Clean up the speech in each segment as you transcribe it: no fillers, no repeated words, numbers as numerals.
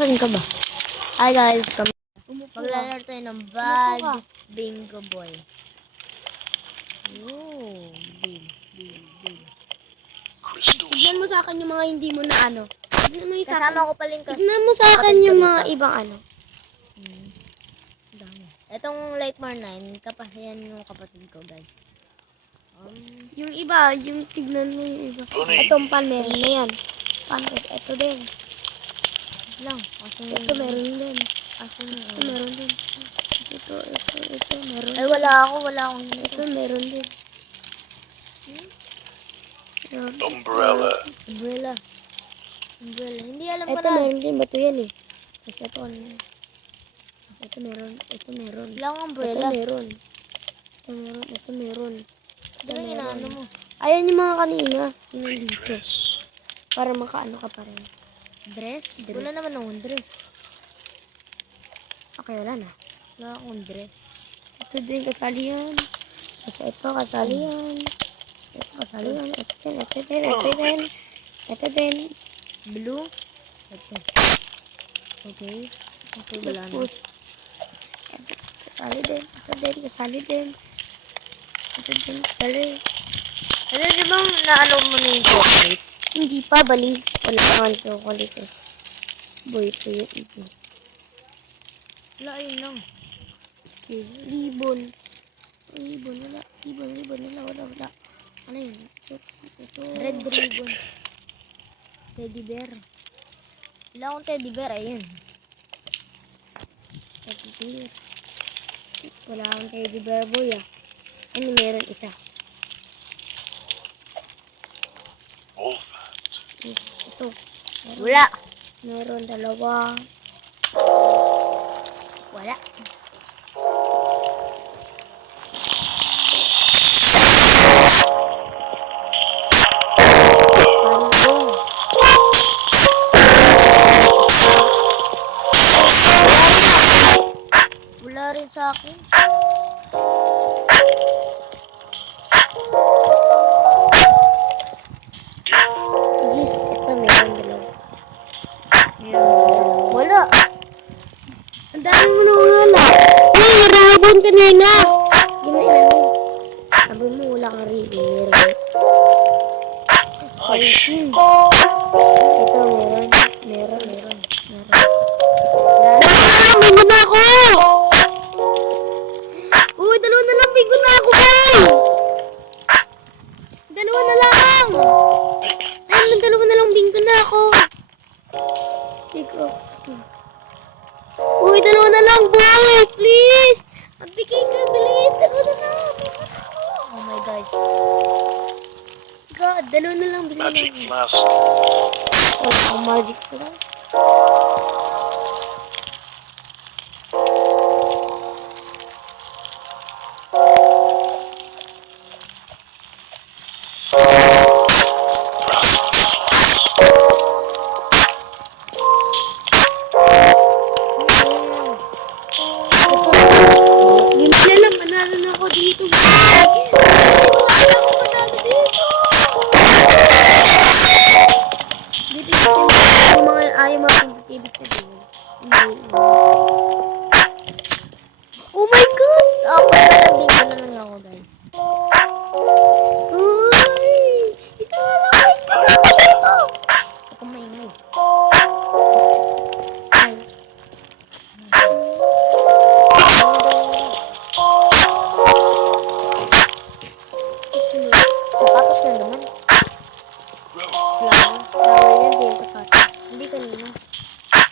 Saan ka ba? Hi guys, maglalaro tayo ng Bad Bingo Boy. Oh, bin. Tignan mo sa akin yung mga hindi mo na ano. Tignan mo yung sa akin. Kasama ko pala yung Tignan mo sa akin yung mga ibang ano. Dami. Itong Lightmore 9, yan yung kapatid ko guys. Yung iba, yung tignan mo yung iba. Bunny. Itong pan meron na yan. Pan, ito din. Lang, kasi Ito meron din. Aso Ito meron din. Ito meron Ay, din. wala akong ganito. Ito meron din. Umbrella. Umbrella. Hindi alam ko Ito na. meron din. Bato yan eh. Kasi ito ano yan. Kasi ito meron. Ito meron. Wala akong Ito umbrella. meron. Ito meron. Ito meron. Ito yung inaano mo. Ayan yung mga kanina. Yung dito. Para makaano ka pa rin. Dress? Wala naman akong dress. Okay, wala na. Wala akong dress. Ito din kasali yan. Kasi ito kasali yan. Ito kasali yan. Ito din. Ito din. Ito din. Ito din. Blue? Ito. Okay. Ito wala na. Tapos, ito kasali din. Ito din. Kasali din. Ito din. Kasali. Ano di bang naano mo na yung chocolate? Hindi pa, bali. Wala naman chocolate eh. Boy, ito yun. Ito. Wala, ayun lang. Okay. Ribbon. Ribbon. Wala. Ribbon. Wala. Ano yun? Ito. Red ribbon. Teddy bear. Wala akong teddy bear, ayun. Teddy bear. Wala akong teddy bear boy ah. Ano meron isa? Wolfat. Ito. Wala. Meron dalawa. Wala. Panggong. Wala rin sa akin. Gift. Ito meron dalawa. Wala. Ang dami mo na wala. Uy, rabon kanina. Ginain mo. Sabi mo wala kang ribbon. Meron. Nice shit. Ito meron. Meron. Bingo na ako! Uy, dalawa na lang. Bingo na ako, boy! Dalawa na lang! Ayun, dalawa na lang. Bingo na ako. Pick up. Uy, dalawa na lang, boy! Please! Magbigay ka, bilis! Dalawa na lang! Oh my gosh. God, dalawa na lang. Bingo na Magic ako. flask. Wala akong magic flash. Lima na lang, manalo na ako dito. Dito yung mga ayaw mga pinitibig sa din. Oh my God! Ako na bingo na lang ako guys. Uy! Ito na lang! Ito na dito! Ako maingay. Ay. Sapatos na naman. Flower yan din sapatos. Hindi kanina.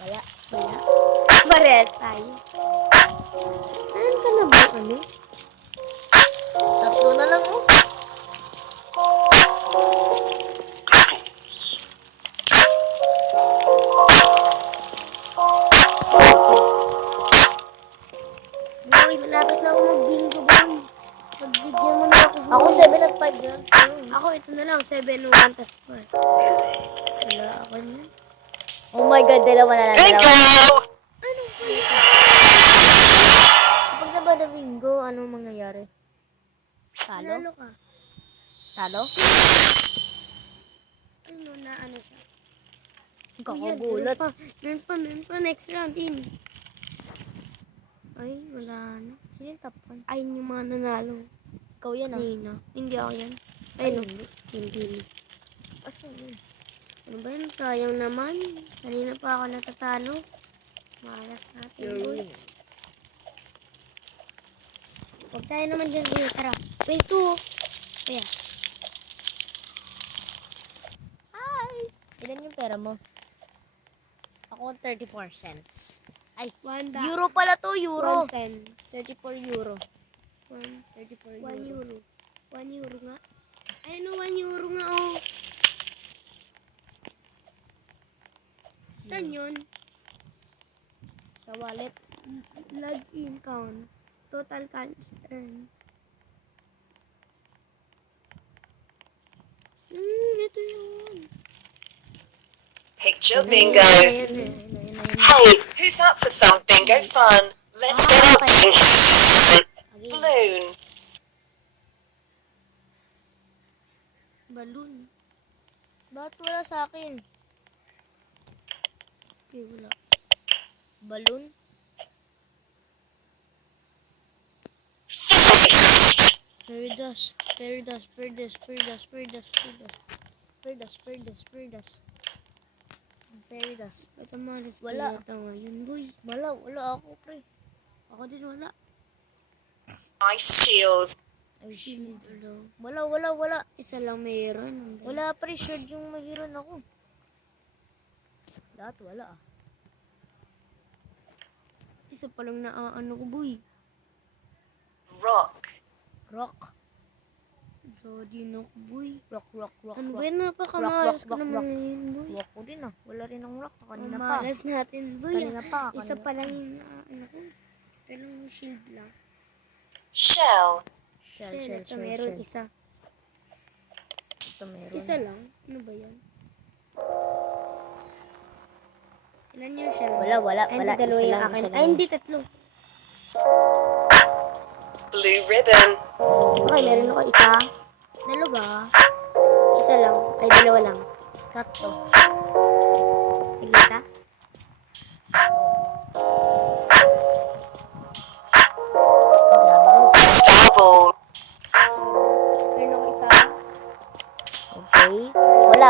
Wala. Parehas tayo. Ano ka na ba? Ano? Tatlo na lang oh. Boy, malapit na ako mag-bingo ba? Magbigyan mo na ako. Ako 7 at 5 yun. Ako ito na lang. 7-1 tas 4. Wala ako niyan. Oh my god, dalawa na lang. Dalawa. Kapag nabada bingo, anong mangyayari? Talo? Nalo ka. Talo? Ano na ano siya? Kakagulat. Meron pa. Next round in. Ay, wala na. Sino yung top 1? Ay, yung mga nanalo. Ikaw yan ah. Nina. Hindi ako yan. Ay, Ay, no. hindi. Hindi. Asan yun? Ano ba yun? Sayang naman. Kanina pa ako natatalo. Malas natin. You're boy. winning. Huwag tayo naman dyan. Tara. Wait, 2. Kaya. Hi! Ilan yung pera mo? Ako 34 cents. Ay, $1. euro pala to, euro. 1 cents. 34 euro. 1 34 euro. 1 euro nga. Ay, ano, 1 euro nga, oh. Saan yun? Sa wallet. Log in count. Total cash earn. Ito yun. Picture bingo. Ayan. Hey, who's up for some bingo fun? Let's get up bingo. Balloon. Balloon. Bakit wala sa akin? Okay, wala. Balloon? Fairy dust. Fairy dust. Fairy dust. Fairy dust. Fairy dust. Fairy dust. Fairy dust. Fairy dust. Fairy dust. Fairy dust. Ba't ang malas ko Wala. yata ngayon, boy? Wala ako, pre. Ako din wala. Ice shields. Ay, shit. Hello. Wala. Isa lang mayroon. Wala, pre. Sure yung mayroon ako. Lahat wala ah. Isa pa lang na ano ko, boy. Rock. Rock. So, di na ko, boy. Rock. Ano ba Rock. yun? Napakamalas ko rock, naman rock. ngayon, boy. Rock ko din ah. Wala rin ang rock. Kanina Ang pa. malas natin, boy. Kanina pa. Isa pa lang yung ano ko. Ito lang yung shield lang. Shell. Shell. Ito meron isa. Ito meron. Isa lang? Ano ba yan? Ilan yung shell? Wala. Ay, hindi, dalawa Isa yung lang, akin. isa lang Ay, yun. hindi, tatlo. Blue ribbon. Okay, meron ako isa. Dalawa. Isa lang. Ay, dalawa lang. Tatlo. Nag-isa? Grabe guys. Starball. Meron ako isa. Okay. Wala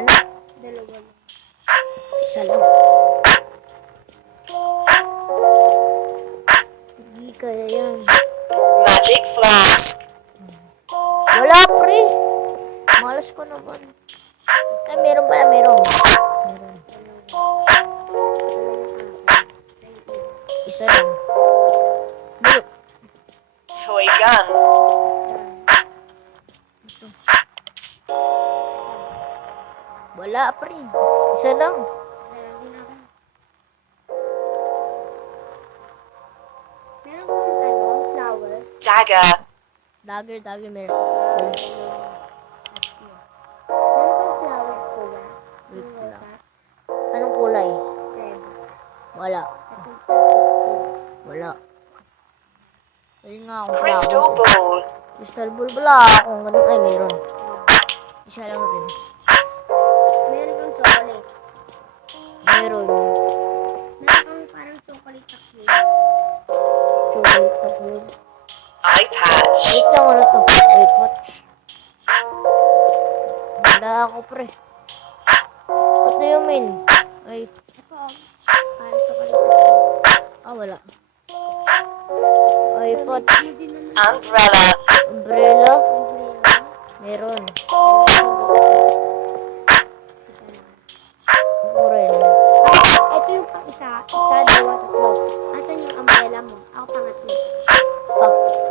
na. Dalawa lang. Isa lang. Hindi kaya yan. Magic flask. Wala, pre. Malas ko naman. Ay, meron pala, meron. Isa lang. Bulok. Toy gun. Wala, pre. Isa lang. Meron akong ano, flower. Dagger. Dagger, meron. Meron akong flower ko ba? Wait Yung lang. rosas. Anong kulay? Red. Wala. Tapos yung plastic Wala. Ayun nga akong Crystal flowers. ball. Crystal ball. Wala akong ganun. Ay, meron. Isa lang rin. Meron kang chocolate. Meron. Meron kang parang chocolate na cube. Chocolate na cube. Eye patch. Wait lang, ano to? Wait, watch. Wala ako, pre. What do you mean? Wait. Ito, parang chocolate na cube. Wala. Ay, pot. Hindi naman Umbrella. Umbrella. umbrella. Meron. Ako rin. Ito yung pang isa, dalawa, tatlo. Asan yung umbrella mo? Ako pangatlo.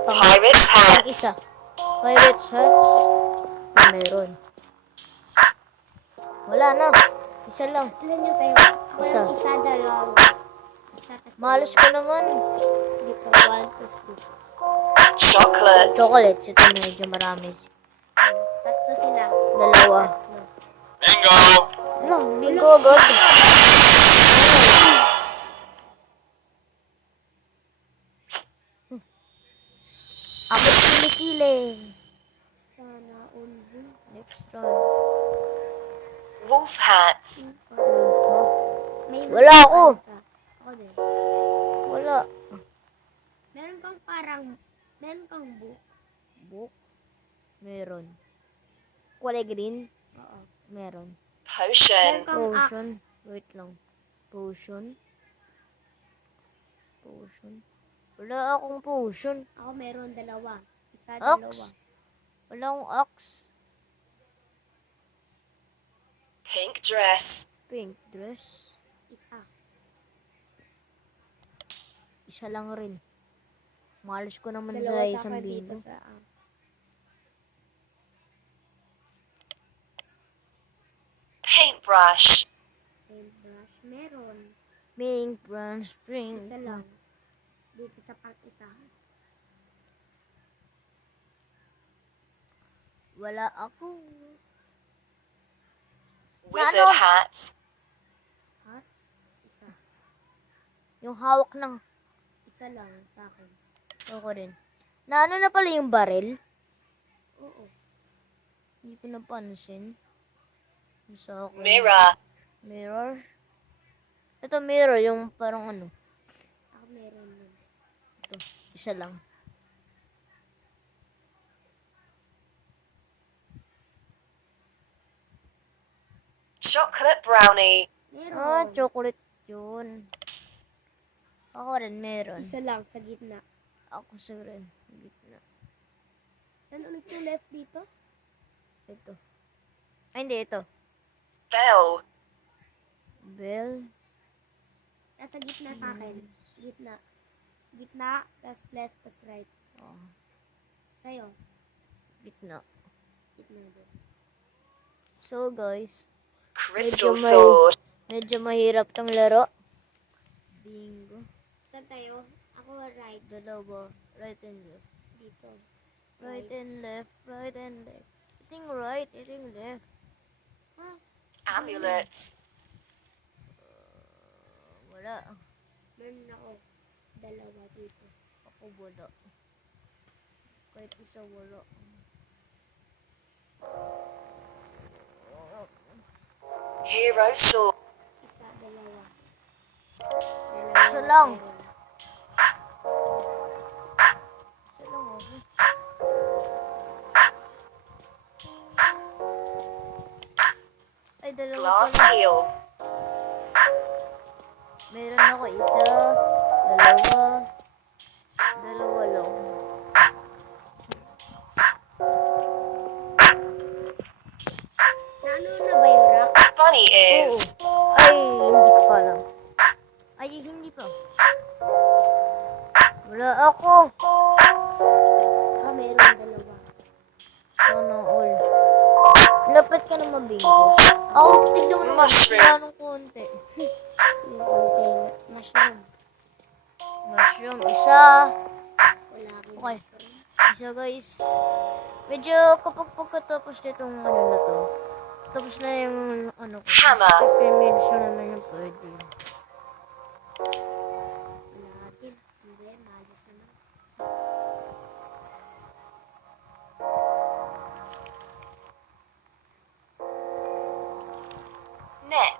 Pirate's hat. Isa. Pirate's hats. Meron. Wala na. Isa lang. Ilan yung sa'yo? Ako Isa. yung isa, dalawa. Isa, tas Malas ko naman. dito, 1, tas 2. Chocolate. Chocolate. Ito medyo marami. Tatlo sila. Dalawa. Bingo! Ano? Bingo agad. Ako kinikiling. Sana all blue. Next round. Wolf hats. Wolf Wala ako. Ako din. Wala. Meron kang book. Book? Meron. Kulay green? Oo. Meron. Potion. Meron kang Potion. axe. Wait lang. Potion. Potion. Wala akong potion. Ako meron dalawa. Isa, Axe? dalawa. Wala akong axe. Pink dress. Pink dress. Isa. Isa lang rin. Malas ko naman Dalawa sa sa isang akin dito bingo. sa Paintbrush. paintbrush. Meron. Pink brown string. Isa lang. Dito sa isa. Wala ako. Wizard Ano? hats. Hats. Isa. Yung hawak ng Isa lang sa akin. ako rin. Na ano na pala yung baril? Oo. Hindi ko napansin. Sa akin. Mirror. Mirror. Ito mirror, yung parang ano. Ako meron din. Ito, isa lang. Chocolate brownie. Meron. Chocolate yun. Ako rin meron. Isa lang sa gitna. Ako sa rin. Gitna. Saan ulit yung left dito? Ito. Ay, hindi. Ito. Bell. Bell. Nasa gitna sa akin. Gitna. Gitna, tas left, tas right. Oh, Sa'yo. gitna. Gitna din. So, guys. Crystal Medyo may- sword. Medyo mahirap tong laro. Bingo. Saan tayo? Ako right. Dalawa. Right and left. Dito. Right and left. Right and left. Iting right. Iting left. Ha? Amulets. Wala. Meron ako. Dalawa dito. Ako wala. Kahit isa wala. Hero sword. Isa, dalawa. Isa lang. meron. Isa lang ako. Ay, dalawa Glass pala. heel. Meron ako isa, dalawa, dalawa lang. Naano na ba yung rock? Bunny Oo. ears. Ay, hindi ko pa alam. Ay, hindi pa. Wala ako. Ah, meron dalawa. Sana all. Lapit ka na mabingo. Ako, tignan mo naman. Mushroom. Wala nung konti. Yung konting mushroom. Mushroom, isa. Wala akong Okay. mushroom. Isa guys. Medyo kapag pagkatapos nitong ano na to, tapos na yung ano ko. Hammer. 15 minutes na naman yung pwede. Wala din. Hindi, malas naman. Net.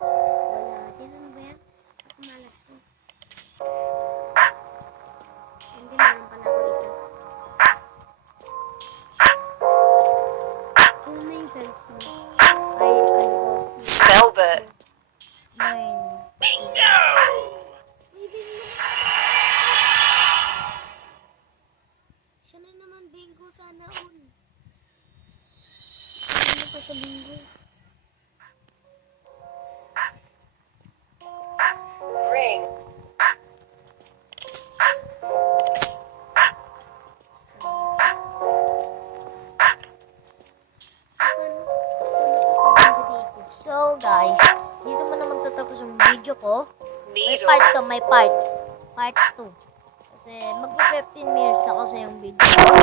Wala din. Ano ba yan? Ako malas to. Hindi, meron pala ako isa. Ano na yung sense mo? Ay, ano ko. Spellbook. 9. Bingo! Siya na naman bingo sana all. Ano pa sa bingo? Ring. So guys, dito mo naman tatapos yung video ko. May Needle. part to, may part. Part 2. Kasi magpa 15 minutes na kasi yung video ko.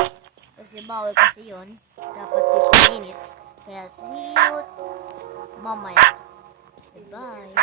Kasi bawal kasi yun. Dapat 15 minutes. Kaya see you mamaya. Bye.